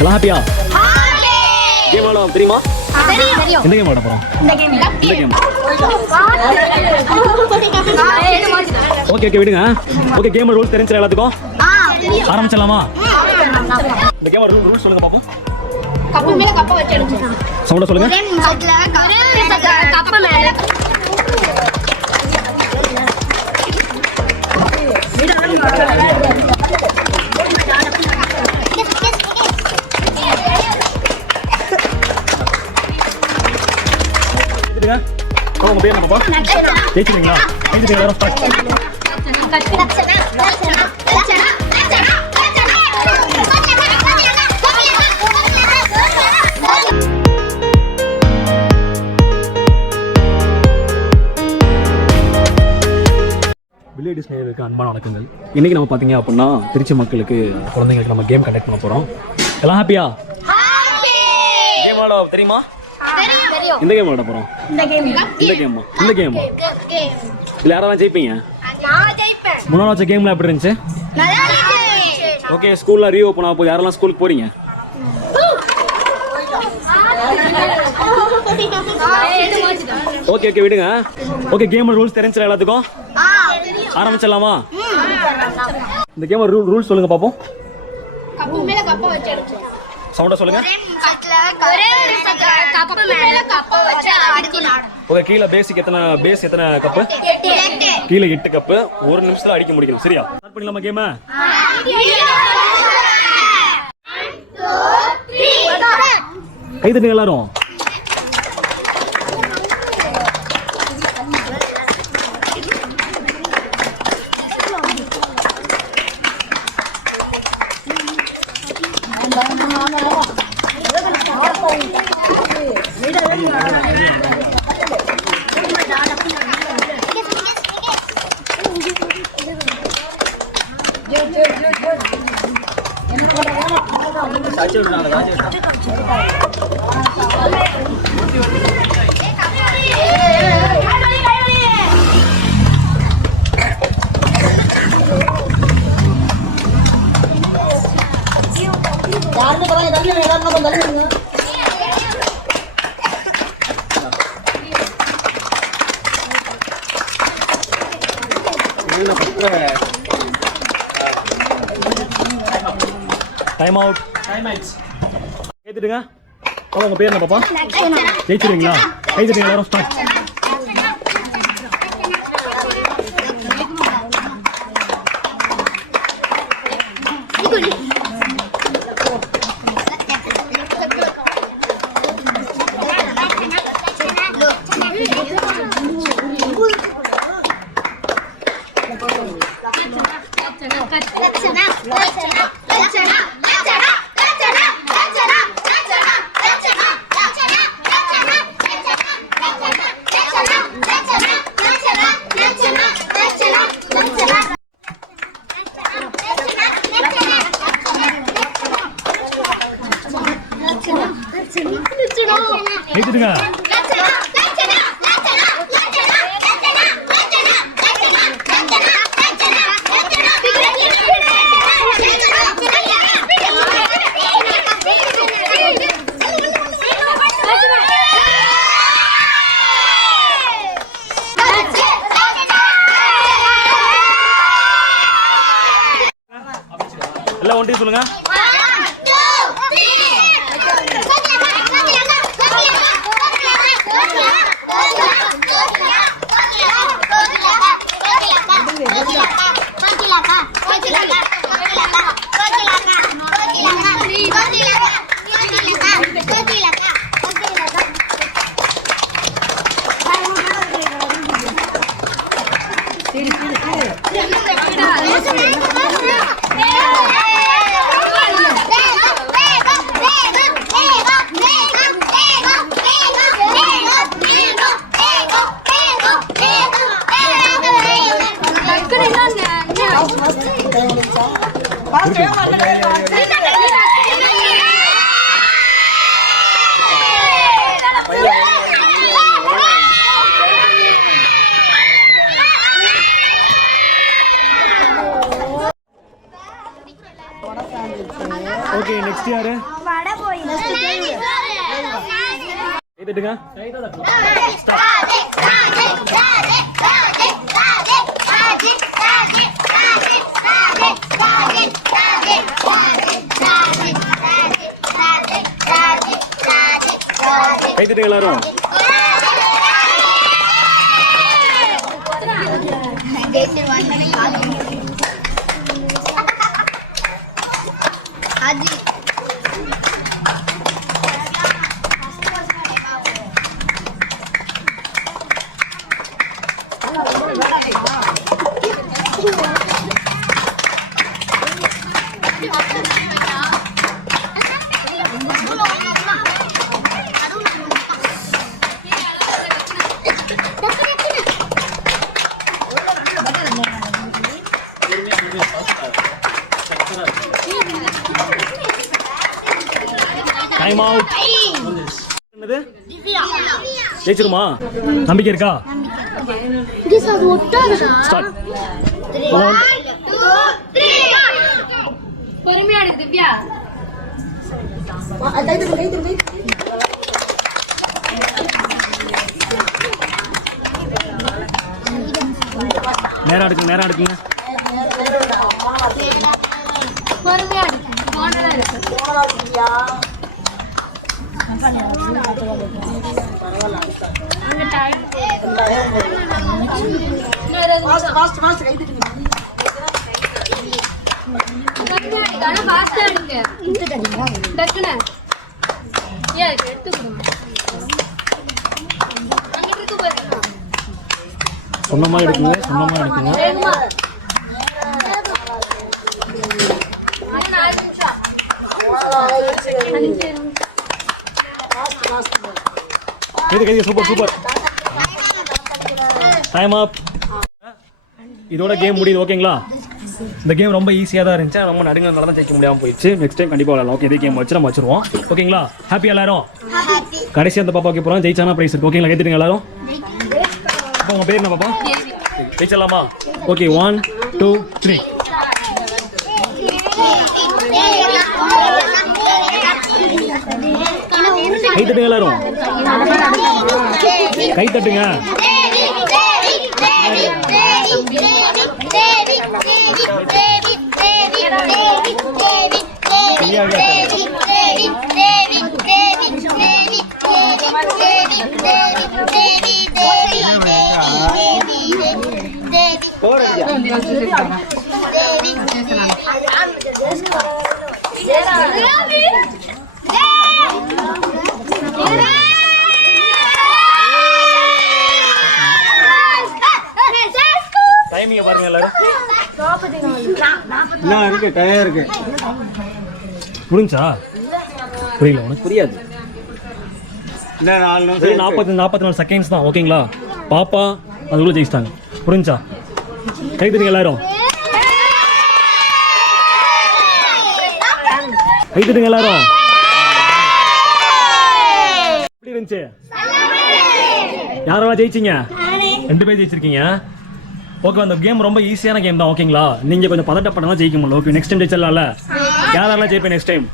எல்லாம் ஹாப்பியா? கேம் ஆட தெரியுமா? எந்த கேம் ஆட போறோம்? ஓகே ஓகே விடுங்க. ஓகே கேம் ரூல்ஸ் தெரிஞ்சா எல்லாத்துக்கும் ஆரம்பிச்சலாமா? இந்த கேம் ரூல்ஸ் சொல்லுங்க பாப்போம். கப்பு மேல கப்ப வச்சு எடுக்கணும். சவுண்ட சொல்லுங்க. கப்பு மேல உங்க பேர் என்ன பாப்பா? ஜெயிச்சிட்டீங்களா? ஜெயிச்சிட்டீங்களா? எல்லாரும் ஸ்டார்ட். வில்லேஜ் நேயர்களுக்கு அன்பான வணக்கங்கள். இன்னைக்கு நம்ம பார்த்தீங்க அப்படின்னா திருச்சி மக்களுக்கு குழந்தைங்களுக்கு நம்ம கேம் கண்டக்ட் பண்ண போகிறோம். எல்லாம் ஹாப்பியா? கேம் ஆட தெரியுமா? இந்த கேம் ஆட போகிறோம். இந்த கேமா இல்லை யாரெல்லாம் ஜெயிப்பீங்க? முன்னாள் வச்ச கேம்லாம் எப்படி இருந்துச்சு? ஓகே ஸ்கூலில் ரீ ஓப்பன் ஆக போகுது. யாரெல்லாம் ஸ்கூலுக்கு போகிறீங்க? ஓகே ஓகே விடுங்க. ஓகே கேம் ரூல்ஸ் தெரிஞ்சிட எல்லாத்துக்கும் ஆரம்பிச்சிடலாமா? இந்த கேம் ரூல்ஸ் சொல்லுங்க பாப்போம். கப்பு மேல கப்ப வச்சு எடுக்கணும். சவுண்டா சொல்லுங்க. கப்பு மேல கப்ப வச்சு அடிக்கணும். ஓகே கீழ பேஸ் எத்தனை கப்? கீழ 8 கப். ஒரு நிமிஷத்துல அடிக்க முடியும். சரியா? ஸ்டார்ட் பண்ணலாமா கேம்? 1 2 3 கை தட்டுங்க எல்லாரும். Time out. கேட்டுடுங்க. உங்க பேர் என்ன பாப்பா? ஜெயிச்சிருவீங்களா? ஜெயிச்சிருவீங்க எல்லாரும் ஸ்டார்ட். கேட்டுடுங்க. எல்லாம் ஒன்றே சொல்லுங்க. ஓகே நெக்ஸ்ட் யாரு? தட்டுங்க. கை தட்டுங்க எல்லாரும். Time out. என்னது? ஜெயிச்சிருமா? நம்பிக்கை இருக்கா? ஸ்டார்ட். பொறுமையா இருக்கு திவ்யா. நேரா எடுக்குங்க, நேரா எடுக்குங்க. பொறுமையா இருக்கு. போனதா இருக்கு. அங்க டைம். ஆனா ஃபாஸ்டா எடுங்க. டக்குனு. ஏன் எடுத்துக்கணும். அங்க இருக்கு பாருங்க. சொன்ன மாதிரி எடுக்குங்க, சொன்ன மாதிரி எடுக்குங்க. வேகமா. இன்னும் 4 நிமிஷம். கைது சூப்பர் சூப்பர். டைம் அப். இதோட கேம் முடியுது. ஓகேங்களா? இந்த கேம் ரொம்ப ஈஸியாக தான் இருந்துச்சு. நம்ம நடுங்கனால தான் ஜெயிக்க முடியாமல் போயிடுச்சு. நெக்ஸ்ட் டைம் கண்டிப்பாக விளையாடலாம். ஓகே, இதே கேம் வச்சு நம்ம வச்சிருவோம். ஓகேங்களா? ஹாப்பி எல்லாரும். கடைசி அந்த பாப்பா போகிறோம். ஜெயிச்சானா ப்ரைஸ் இருக்கு. ஓகேங்களா? கேட்டுருங்க எல்லாரும். அப்போ உங்கள் பேர் என்ன பாப்பா? ஜெயிச்சிடலாமா? ஓகே, 1 2 3. கை தட்டுங்க எல்லாரும். கை தட்டுங்க. டைமிங்க பாருங்க எல்லாரும். என்ன இருக்கு? டயர் இருக்கு. புரிஞ்சா? புரியல உனக்கு? புரியாது. இல்லை 4 நிமிஷம் 44 செகண்ட்ஸ் தான். ஓகேங்களா? பாப்பா அதுக்குள்ள ஜெயிச்சிட்டாங்க. புரிஞ்சா? கை தட்டுங்க எல்லாரும். கை தட்டுங்க எல்லாரும். எப்படி இருந்துச்சு? யாரெல்லாம் ஜெயிச்சிங்க? 2 பேர் ஜெயிச்சிருக்கீங்க. ஓகே, அந்த கேம் ரொம்ப ஈஸியான கேம் தான். ஓகேங்களா? நீங்க கொஞ்சம் பதட்டப்பட்டா ஜெயிக்க முடியல. ஓகே, நெக்ஸ்ட் டைம் ஜெயிச்சிடலாம்ல? யாரெல்லாம் ஜெயிப்பேன் நெக்ஸ்ட் டைம்?